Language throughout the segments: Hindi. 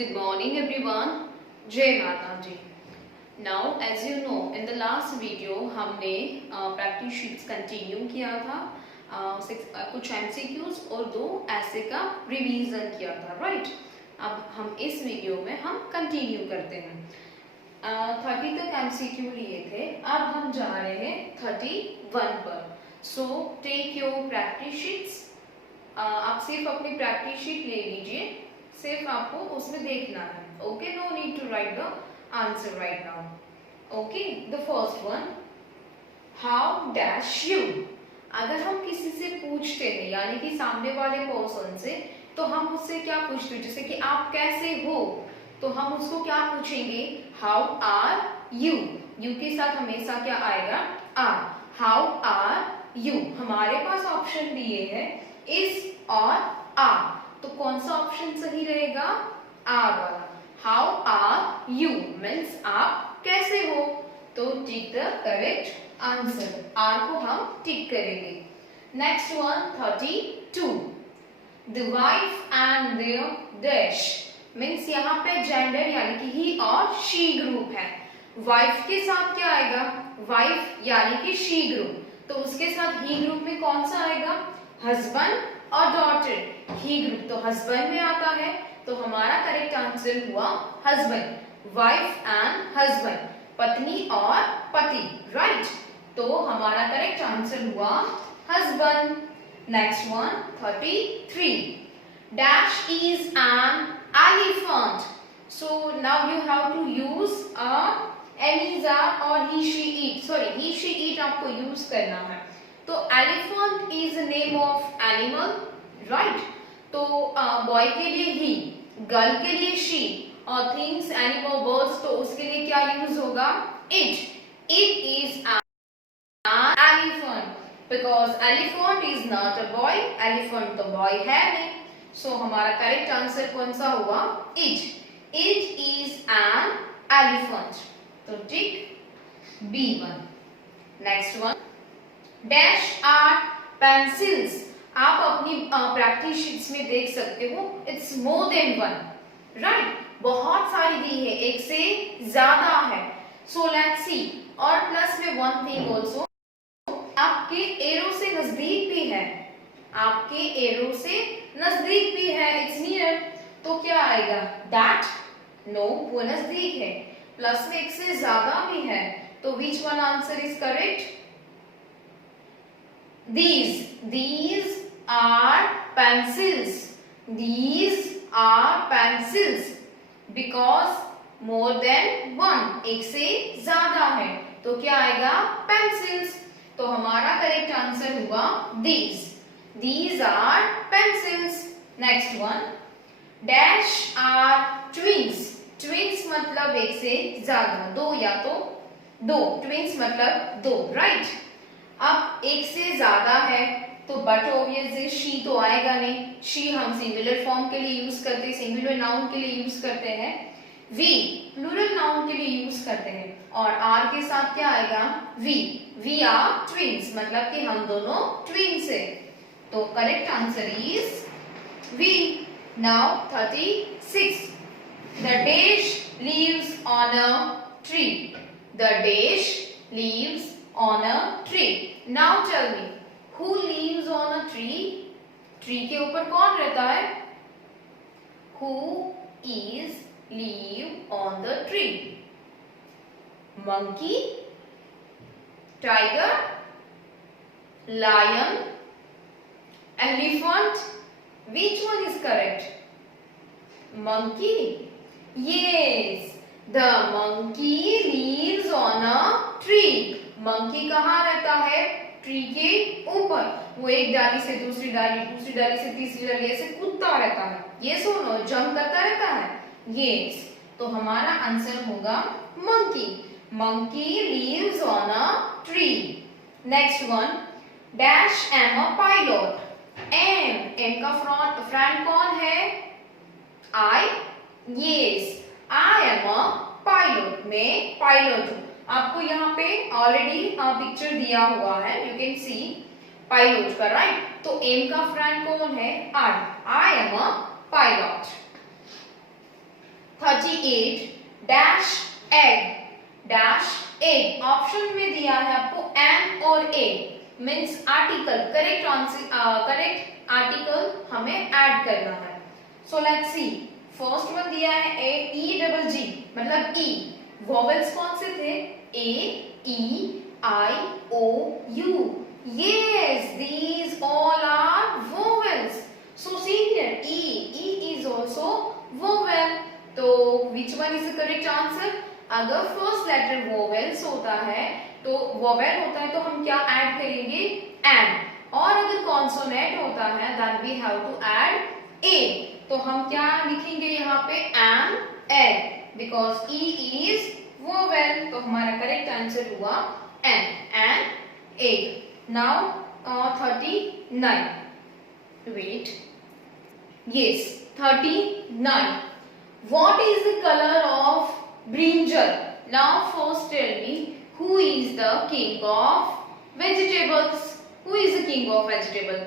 Good morning everyone. जय माता जी. Now as you know in the last video हमने प्रैक्टिस शीट्स कंटिन्यू किया था, कुछ MCQs और 2 ऐसे का रिवीजन किया था, राइट? अब हम इस वीडियो में हम कंटिन्यू करते हैं. 30 तक MCQ लिए थे, अब हम जा रहे हैं 31 पर. So take your practice sheets. आप सिर्फ अपनी प्रैक्टिस शीट ले लीजिए, सिर्फ आपको उसमें देखना है. Okay, no need to write the answer right now. Okay, the first one, how dash you. अगर हम किसी से पूछते हैं यानी कि सामने वाले पर्सन से, तो हम उससे क्या पूछते हैं? जैसे कि आप कैसे हो, तो हम उसको क्या पूछेंगे? How are you. यू के साथ हमेशा क्या आएगा? आर. How are you. हमारे पास ऑप्शन दिए हैं इज और आर, तो कौन सा ऑप्शन सही रहेगा? आर वाला. हाउ आर यू मीन्स आप कैसे हो, तो tick the correct answer. Are को हम टिक करेंगे. Next one 32. The wife and their dash means यहाँ पे जेंडर यानी कि ही और शी ग्रुप है. वाइफ के साथ क्या आएगा? वाइफ यानी कि शी ग्रुप, तो उसके साथ ही ग्रुप में कौन सा आएगा? हस्बैंड और डॉटर. ही ग्रुप तो हस्बैंड में आता है, तो हमारा करेक्ट आंसर हुआ हस्बैंड. वाइफ एंड हस्बैंड, पत्नी और पति, राइट? तो हमारा करेक्ट आंसर हुआ husband. Next one 33. Dash is an elephant. So now you have to use एमीजा और he she it. Sorry, he she it आपको यूज करना है. तो elephant is name of animal, right? तो बॉय के लिए ही, गर्ल के लिए शी, और थिंग्स एनिमल बर्ड्स, तो उसके लिए क्या यूज होगा? It. It is an elephant because elephant is not a boy. Elephant तो बॉय है नहीं, सो हमारा करेक्ट आंसर कौन सा हुआ? It. It is an elephant, तो tick B1. Next one, dash are pencils. आप अपनी प्रैक्टिस शीट्स में देख सकते हो, it's more than one, right? बहुत सारी दी है, एक से ज्यादा है. So let's see. और प्लस में वन थिंग ऑल्सो, आपके एरो से नजदीक भी है. आपके एरो से नजदीक भी है, इट्स नियर, तो क्या आएगा? दैट. नो, वो नजदीक है. प्लस में एक से ज्यादा भी है, तो which one answer is correct? These are pencils. These are pencils because more than one, एक से ज्यादा है, तो क्या आएगा? pencils. तो हमारा करेक्ट आंसर हुआ these. These are pencils. Next one, dash are twins. Twins मतलब एक से ज्यादा, दो या तो दो. Twins मतलब दो, राइट? अब एक से ज्यादा है, तो बट ऑब्वियसली शी तो आएगा नहीं. शी हम सिंगुलर फॉर्म के लिए यूज करते हैं, सिंगुलर नाउन के लिए यूज करते हैं. वी प्लूरल नाउन के लिए यूज करते हैं. और आर के साथ क्या आएगा? वी. वी आर ट्विन्स मतलब कि हम दोनों ट्विन्स है, तो correct answer is we. Now 36. The dash leaves on a tree. The dash leaves on a tree. Now tell me, who lives on a tree? Tree के ऊपर कौन रहता है? Who is live on the tree? Monkey, tiger, lion, elephant. Which one is correct? Monkey. Yes, the monkey lives on a tree. Monkey कहाँ रहता है? ट्री के ऊपर. वो एक डाली से दूसरी डाली, दूसरी डाली से तीसरी डाली, ऐसे कूदता रहता है. ये सुनो, जंप करता रहता है. यस, तो हमारा आंसर होगा monkey. Monkey lives on a tree. Next one, dash am a pilot. Am का फ्रेंड कौन है? I. Yes, I am a pilot. मैं पायलट हूं. आपको यहाँ पे ऑलरेडी पिक्चर दिया हुआ है, यू कैन सी पायलट का, राइट? तो एम का फ्रेंड कौन है? I. I am a pilot. 38 dash एग ऑप्शन में दिया है आपको एन और a means article, correct answer, correct article हमें ऐड करना है. So let's C, first one दिया है ए ई डबल जी मतलब ई. वोवेल्स कौन से थे? ए ई आई ओ you. Yes, these all are vowels. So see here, E is also vowel. तो which one is the correct answer? अगर फर्स्ट लेटर वोवेल्स होता है तो वोवेल होता है तो हम क्या ऐड करेंगे? एन. और अगर कॉन्सोनेंट होता है then we have to add a. तो हम क्या लिखेंगे यहाँ पे? An egg because E is vowel. तो हमारा करेक्ट आंसर हुआ N egg. Now 39. Wait. Yes, 39. What is the color of brinjal? Now first tell me who is the king of vegetables? Who is the king of vegetable?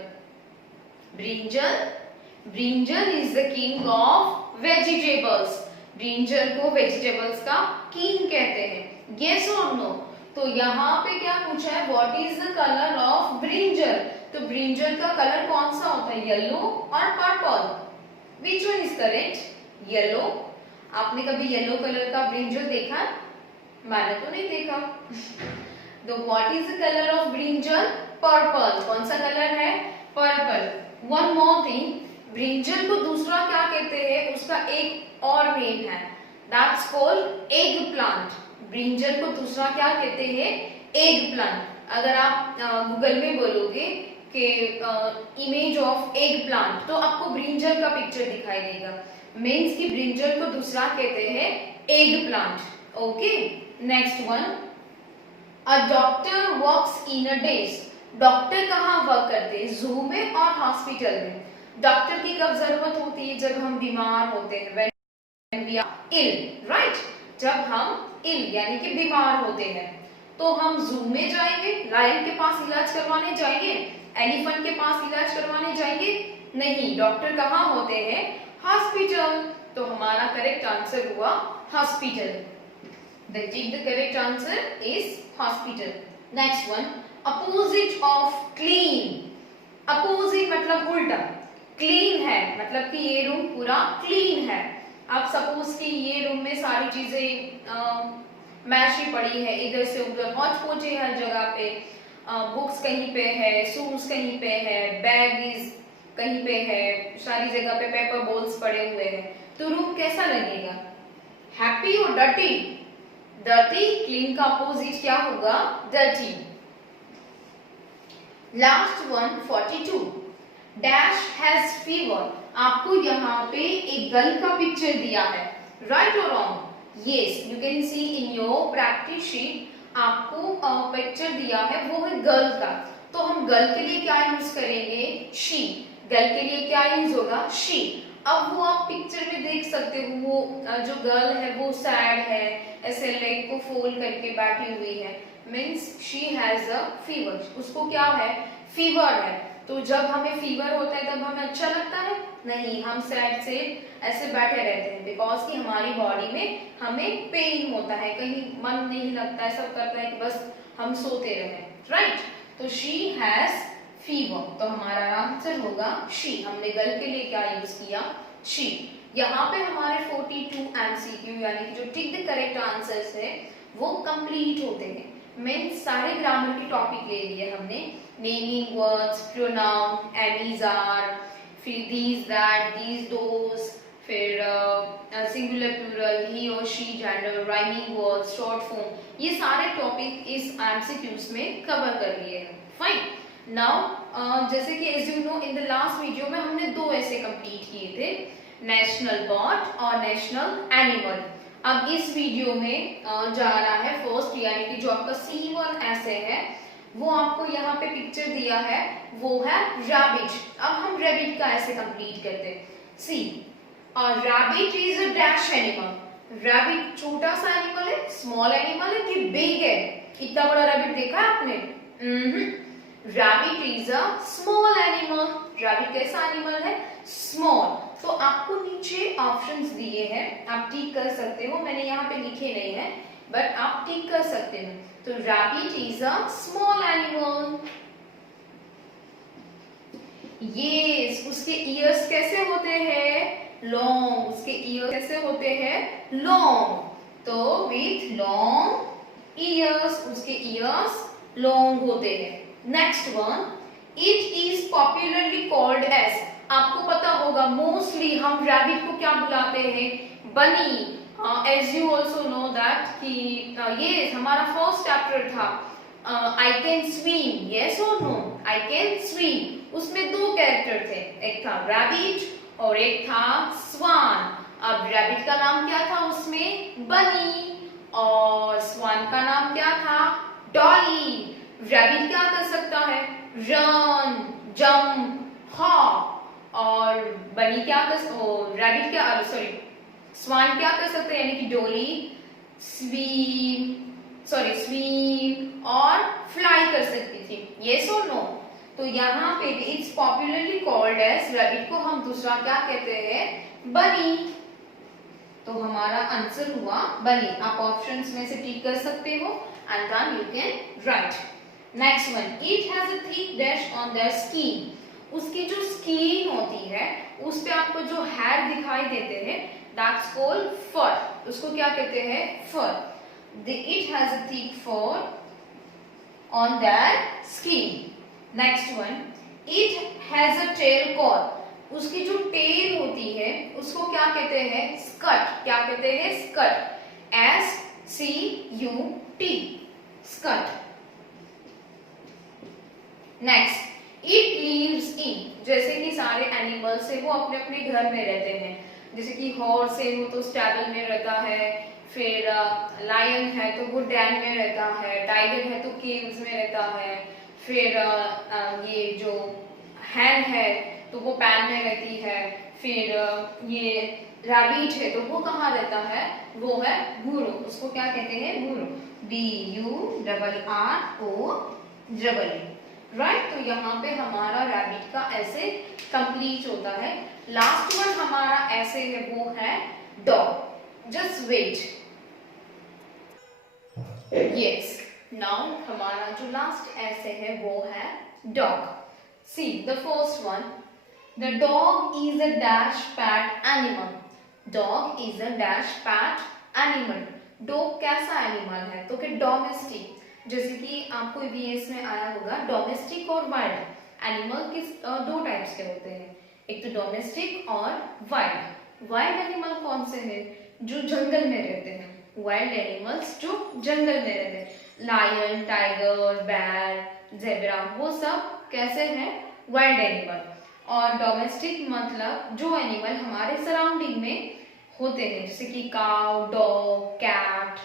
Brinjal. Brinjal is the king of vegetables. Brinjal को vegetables का king कहते हैं. Yes or no? तो यहाँ पे क्या पूछा है? What is the colour of brinjal? तो ब्रिंजल का कलर कौन सा होता है? येलो और purple. Which one is correct? Yellow. आपने कभी येलो कलर का ब्रिंजल देखा? मैंने तो नहीं देखा. तो what is the colour of brinjal? Purple. कौन सा कलर है? Purple. One more thing, brinjal को दूसरा क्या कहते हैं? उसका एक और नेम है, that's called egg plant. Brinjal को दूसरा क्या कहते हैं? Egg plant. अगर आप गूगल में बोलोगे कि इमेज ऑफ एग प्लांट तो आपको ब्रिंजल का पिक्चर दिखाई देगा. मीन्स कि ब्रिंजल को दूसरा कहते हैं egg plant. Okay, next one. A doctor works in a desk. Doctor कहाँ वर्क करते हैं? जू में और हॉस्पिटल में. डॉक्टर की कब जरूरत होती है? जब हम बीमार होते हैं, when we are ill, right. जब हम इल यानी कि बीमार होते हैं तो हम जू में जाएंगे, लायन के पास इलाज करवाने जाएंगे, एलिफेंट के पास इलाज करवाने जाएंगे? नहीं. डॉक्टर कहाँ होते हैं? हॉस्पिटल. तो हमारा करेक्ट आंसर हुआ hospital. The correct answer is hospital. Next one, opposite of clean. Opposite मतलब उल्टा, क्लीन है मतलब कि ये रूम पूरा क्लीन है. आप सपोज कि ये रूम में सारी चीजें मैशी पड़ी है, इधर से उधर हौच पोचे हर जगह पे, बुक्स कहीं पे है, शूज कहीं पे है, बैग इज कहीं पे है, सारी जगह पे पेपर बॉल्स पड़े हुए हैं, तो रूम कैसा लगेगा? हैप्पी और डर्टी? डर्टी. क्लीन का अपोजिट क्या होगा? Dirty. Last one 42. Dash has fever. आपको यहाँ पे एक गर्ल का पिक्चर दिया है, राइट और wrong? Yes, you can C in your practice sheet. आपको पिक्चर दिया है वो है गर्ल का. तो हम गर्ल के लिए क्या यूज करेंगे? शी. गर्ल के लिए क्या यूज होगा? शी. अब वो आप पिक्चर में देख सकते हो, वो जो गर्ल है वो सैड है, ऐसे लेग को फोल्ड करके बैठी हुई है, means she has a fever. उसको क्या है? फीवर है. तो जब हमें फीवर होता है तब हमें अच्छा लगता है? नहीं, हम सैड से ऐसे बैठे रहते हैं बिकॉज कि हमारी बॉडी में हमें पेन होता है, कहीं मन नहीं लगता है, सब करता है कि बस हम सोते रहें, राइट. तो शी हैज फीवर. तो हमारा आंसर होगा शी. हमने गर्ल के लिए क्या यूज किया? शी. यहाँ पे हमारे 42 MCQ यानी कि जो टिक द करेक्ट आंसर्स है वो कंप्लीट होते हैं. मीन्स सारे ग्रामर के टॉपिक ले लिए हमने. Naming words, pronoun, am is are, फिर दीज दैट, दीज दोज, फिर सिंगुलर प्लूरल, ही और she, gender, rhyming words, short form, ये सारे टॉपिक इस एमसीक्यूज में कवर कर लिए हैं. फाइन. नाउ जैसे कि as you know in the last video में हमने दो ऐसे कंप्लीट किए थे, नेशनल बर्ड और नेशनल एनिमल. अब इस वीडियो में जा रहा है फर्स्ट यानी कि जो आपका C1 ऐसे है, वो आपको यहाँ पे पिक्चर दिया है, वो है रैबिट. अब हम रैबिट का ऐसे कंप्लीट करते हैं. See, rabbit is a dash animal. Rabbit छोटा सा एनिमल है, स्मॉल एनिमल है कि बिग है? इतना बड़ा रैबिट देखा है आपने? Rabbit is a small animal. Rabbit कैसा एनिमल है? स्मॉल। तो आपको नीचे ऑप्शंस दिए हैं, आप टिक कर सकते हो, मैंने यहाँ पे लिखे नहीं है बट आप टिक कर सकते हो। तो rabbit is a small animal. Yes, उसके ईयर्स कैसे होते हैं? लॉन्ग। उसके ईयर्स कैसे होते हैं? लॉन्ग। तो विथ लॉन्ग ईयर्स, उसके ईयर्स लॉन्ग होते हैं। Next one, it is popularly called as. आपको पता होगा मोस्टली हम रैबिट को क्या बुलाते हैं? Bunny. As you also know that कि ये हमारा फर्स्ट चैप्टर था आई कैन स्विम, यस और नो? आई कैन स्विम, उसमें दो कैरेक्टर थे, एक था रैबिट और एक था स्वान। अब रैबिट का नाम क्या था उसमें? बनी। और स्वान का नाम क्या था? डॉली। रैबिट क्या कर सकता है? Run, jump, hop. और बनी क्या कर, रैबिट क्या, सॉरी स्वान क्या कर सकते हैं, यानी कि डॉली स्वीम और फ्लाई कर सकती थी, यस और नो? तो यहाँ पे भी it's popularly called as, rabbit को हम दूसरा क्या कहते हैं? बनी। तो हमारा आंसर हुआ बनी। आप ऑप्शंस में से टिक कर सकते हो and then you can write. Next one, it has a thick dash on their skin. उसकी जो स्किन होती है उस पे आपको जो हेयर दिखाई देते हैं दैट्स कॉल्ड फर। उसको क्या कहते हैं? फर। It has a thick fur on their skin. Next one, it has a tail called. उसकी जो टेल होती है उसको क्या कहते हैं? स्कर्ट। क्या कहते हैं? Scut. SCUT, scut. Next, it lives in. जैसे कि सारे एनिमल्स है वो अपने अपने घर में रहते हैं, जैसे कि हॉर्स है वो तो स्टैबल में रहता है, फिर लायन है तो वो डैन में रहता है, टाइगर है तो केव्स में रहता है, फिर ये जो हैन है तो वो पैन में रहती है, फिर ये रैबिट है तो वो कहाँ रहता है? वो है बुरो। उसको क्या कहते हैं? बुरो। BURROE, right. तो यहाँ पे हमारा रैबिट का ऐसे कंप्लीट होता है। लास्ट वन हमारा ऐसे है वो है dog. Just wait, yes. Now हमारा जो लास्ट ऐसे है वो है dog. See the first one, the dog is a dash pet animal. Dog is a dash pet animal. Dog कैसा एनिमल है? तो कि डोमेस्टिक। जैसे कि आपको ईवीएस में आया होगा डोमेस्टिक और वाइल्ड एनिमल किस दो टाइप्स के होते हैं, एक तो डोमेस्टिक और वाइल्ड। वाइल्ड एनिमल कौन से हैं? जो जंगल में रहते हैं। वाइल्ड एनिमल्स जो जंगल में रहते हैं, लायन, टाइगर, बैर, जेब्रा, वो सब कैसे हैं? Wild animal. और डोमेस्टिक मतलब जो एनिमल हमारे सराउंडिंग में होते हैं, जैसे कि cow, dog, cat,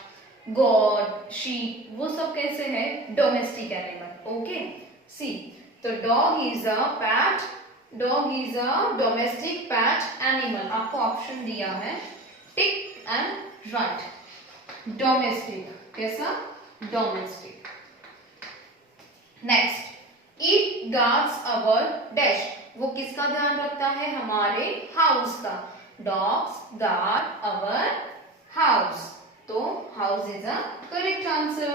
goat, sheep, वो सब कैसे हैं? Domestic animal. ओके, सी तो dog is a pet, dog is a domestic pet animal. आपको ऑप्शन दिया है, टिक एंड राइट। डोमेस्टिक कैसा? Domestic. Next, it guards our dash. वो किसका ध्यान रखता है? हमारे हाउस का। Dogs guard our house. तो house is a correct answer.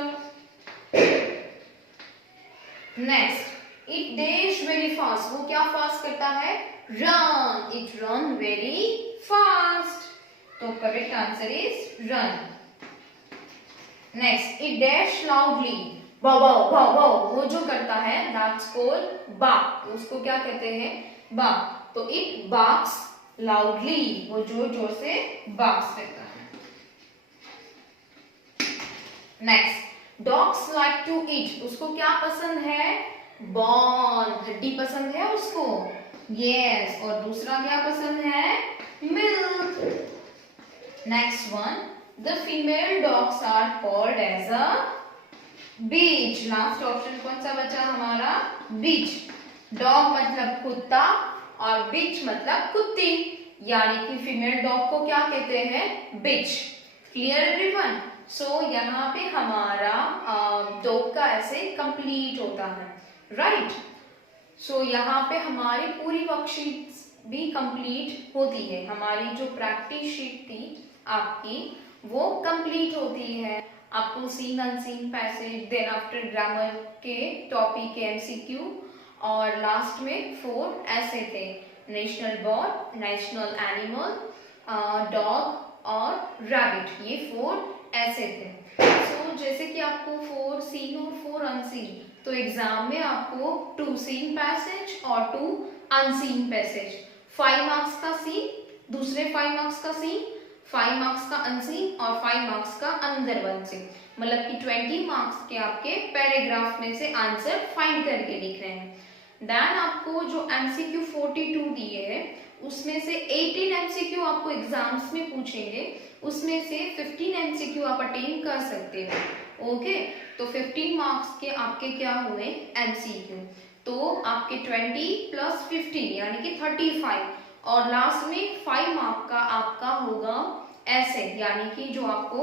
Next, it dash very fast. वो क्या फास्ट करता है? Run. It run very fast. तो correct answer is run. Next, it dash loudly. Wow wow wow wow, वो जो करता है दैट्स कॉल्ड बार्क। उसको क्या कहते हैं? बार्क। तो इट बार्क्स लाउडली, वो जोर जोर से बार्क्स करता है। Next, dogs like to eat. उसको क्या पसंद है? बॉन, हड्डी पसंद है उसको, यस। और दूसरा क्या पसंद है? Milk. Next one, the female dogs are called as a bitch. Last option कौन सा बचा हमारा? बीच। डॉग मतलब कुत्ता और बीच मतलब कुत्ती, यानी कि फीमेल डॉग को क्या कहते हैं? बिच। Clear everyone? सो यहाँ पे हमारा डॉग का ऐसे कंप्लीट होता है, राइट। सो यहाँ पे हमारी पूरी वर्कशीट भी कंप्लीट होती है, हमारी जो प्रैक्टिस शीट थी आपकी वो कंप्लीट होती है। आपको seen unseen passage, then after grammar के टॉपिक के एमसीक्यू, और लास्ट में 4 ऐसे थे, national bird, national animal, dog और रैबिट, ये 4 ऐसे थे। सो जैसे कि आपको 4 सीन और 4 अनसीन, तो एग्जाम में आपको 2 सीन पैसेज और 2 अनसीन पैसेज, 5 मार्क्स का सीन, दूसरे 5 मार्क्स का सीन, 5 मार्क्स का अनसीन और 5 मार्क्स का अंदर वन से, मतलब कि 20 मार्क्स के आपके पैराग्राफ में से आंसर फाइंड करके लिख रहे हैं। देन आपको जो एमसीक्यू 42 दिए है उसमें से 18 एमसीक्यू आपको एग्जाम्स में पूछेंगे, उसमें से 15 एमसीक्यू आप अटेंड कर सकते हो। ओके, तो 15 मार्क्स के आपके क्या हुए एमसीक्यू, तो आपके 20 प्लस 15 यानी कि 35, और लास्ट में 5 मार्क का आपका होगा ऐसे, यानी कि जो आपको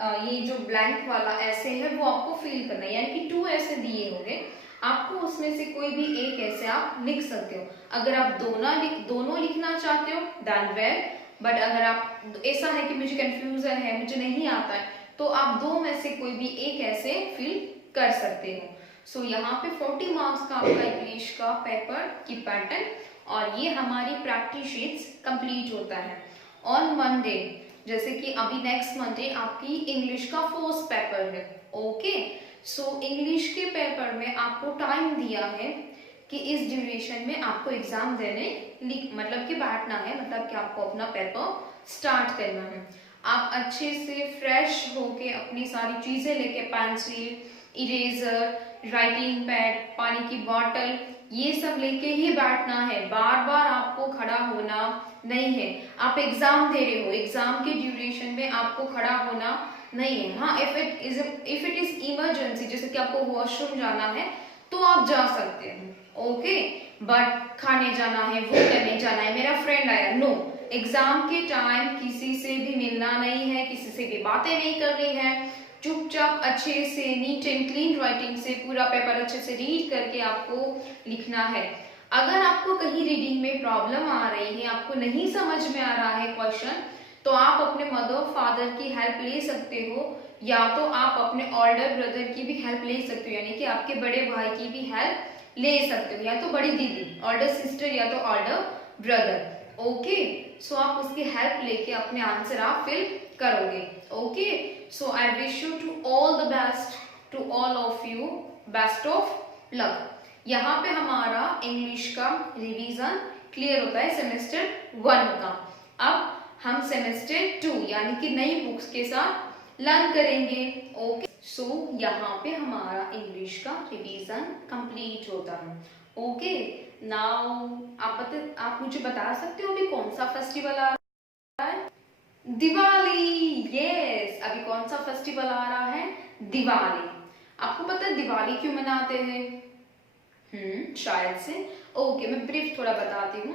ये जो ब्लैंक वाला ऐसे है वो आपको फिल करना है, यानी कि 2 ऐसे दिए होंगे, आपको उसमें से कोई भी एक ऐसे आप लिख सकते हो। अगर आप दोनों लिखना चाहते हो देन वेल, बट अगर आप ऐसा है कि मुझे कंफ्यूजन है, मुझे नहीं आता है, तो आप 2 में से कोई भी एक ऐसे फिल कर सकते हो। सो यहाँ पे 40 मार्क्स का आपका इंग्लिश का पेपर की पैटर्न, और ये हमारी प्रैक्टिस शीट्स कंप्लीट होता है। ऑन मंडे, जैसे कि अभी नेक्स्ट मंडे आपकी इंग्लिश का फर्स्ट पेपर है। ओके, सो इंग्लिश के पेपर में आपको टाइम दिया है कि इस ड्यूरेशन में आपको एग्जाम देने मतलब कि बैठना है, मतलब कि आपको अपना पेपर स्टार्ट करना है। आप अच्छे से फ्रेश होके अपनी सारी चीजें लेके, पेंसिल, इरेजर, राइटिंग पैड, पानी की बोतल, ये सब लेके ही बैठना है, बार बार आपको खड़ा होना नहीं है। आप एग्जाम दे रहे हो, एग्जाम के ड्यूरेशन में आपको खड़ा होना नहीं है। हाँ, इफ इट इज इमरजेंसी, जैसे कि आपको वॉशरूम जाना है तो आप जा सकते हो। ओके, बट खाने जाना है, वो करने जाना है, मेरा फ्रेंड आया, नो। एग्जाम के टाइम किसी से भी मिलना नहीं है, किसी से भी बातें नहीं करनी है, चुपचाप अच्छे से नीट एंड क्लीन राइटिंग से पूरा पेपर अच्छे से रीड करके आपको लिखना है। अगर आपको कहीं रीडिंग में प्रॉब्लम आ रही है, आपको नहीं समझ में आ रहा है क्वेश्चन, तो आप अपने मदर फादर की हेल्प ले सकते हो, या तो आप अपने ऑल्डर ब्रदर की भी हेल्प ले सकते हो, यानी कि आपके बड़े भाई की भी हेल्प ले सकते हो, या तो बड़ी दीदी, ऑल्डर सिस्टर, या तो ऑल्डर ब्रदर। ओके, सो आप उसकी हेल्प लेके अपने आंसर आप फिल करोगे। Okay, so I wish you to all the best, to all of you best of luck. यहाँ पे हमारा इंग्लिश का रिवीजन क्लियर होता है सेमेस्टर 1 का। अब हम सेमेस्टर 2 यानी कि नई बुक्स के साथ लर्न करेंगे। ओके, सो यहाँ पे हमारा इंग्लिश का रिवीजन कंप्लीट होता है। ओके, नाउ आप मुझे बता सकते हो अभी कौन सा फेस्टिवल आ रहा है? दिवाली। यस, अभी कौन सा फेस्टिवल आ रहा है? दिवाली। आपको पता है दिवाली क्यों मनाते हैं? शायद से। ओके, मैं ब्रीफ थोड़ा बताती हूँ।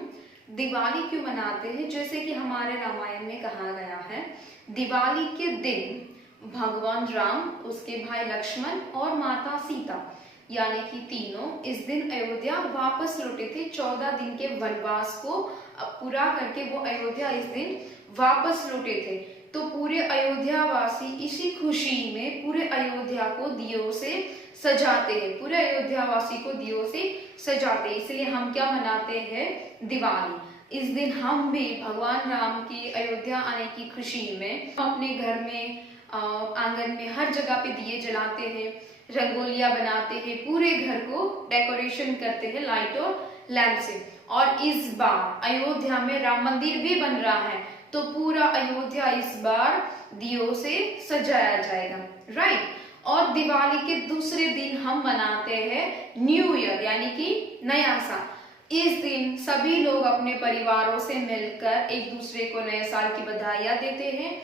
दिवाली क्यों मनाते हैं? जैसे कि हमारे रामायण में कहा गया है, दिवाली के दिन भगवान राम, उसके भाई लक्ष्मण और माता सीता यानी कि तीनों इस दिन अयोध्या वापस लौटे थे। 14 दिन के वनवास को पूरा करके वो अयोध्या इस दिन वापस लौटे थे। तो पूरे अयोध्या वासी इसी खुशी में पूरे अयोध्या को दियों से सजाते हैं, पूरे अयोध्या वासी को दियों से सजाते हैं, इसलिए हम क्या मनाते हैं? दिवाली। इस दिन हम भी भगवान राम की अयोध्या आने की खुशी में अपने घर में, आंगन में, हर जगह पे दिए जलाते हैं, रंगोलियां बनाते हैं, पूरे घर को डेकोरेशन करते हैं लाइट और लैंप से। और इस बार अयोध्या में राम मंदिर भी बन रहा है, तो पूरा अयोध्या इस बार दियों से सजाया जाएगा, राइट। और दिवाली के दूसरे दिन हम मनाते हैं न्यू ईयर यानी कि नया साल। इस दिन सभी लोग अपने परिवारों से मिलकर एक दूसरे को नए साल की बधाइयां देते हैं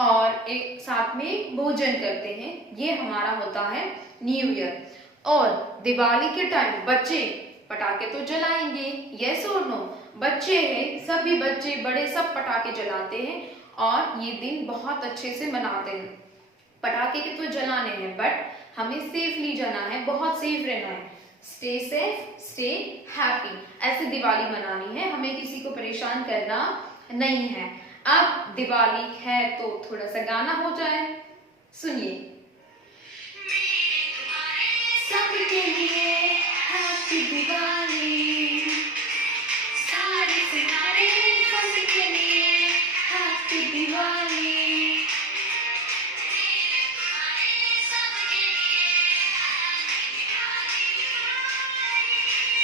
और एक साथ में भोजन करते हैं, ये हमारा होता है न्यू ईयर। और दिवाली के टाइम बच्चे पटाखे तो जलाएंगे, यस और नो? बच्चे हैं, सभी बच्चे बड़े सब पटाखे जलाते हैं और ये दिन बहुत अच्छे से मनाते हैं। पटाखे के तो जलाने हैं, बट हमें सेफली जाना है, बहुत सेफ रहना है। Stay safe, stay happy. ऐसे दिवाली मनानी है, हमें किसी को परेशान करना नहीं है। अब दिवाली है तो थोड़ा सा गाना हो जाए, सुनिए। सबके लिए हैप्पी दिवाली, सारे सितारे सबके लिए हैप्पी दिवाली।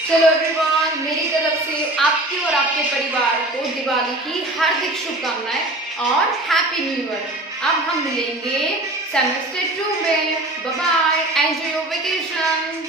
चलो एवरीवन, मेरी तरफ से आपके और आपके परिवार को दिवाली की हार्दिक शुभकामनाएं और हैप्पी न्यू ईयर। अब हम मिलेंगे सेमेस्टर 2 में। Bye bye, enjoy your vacation.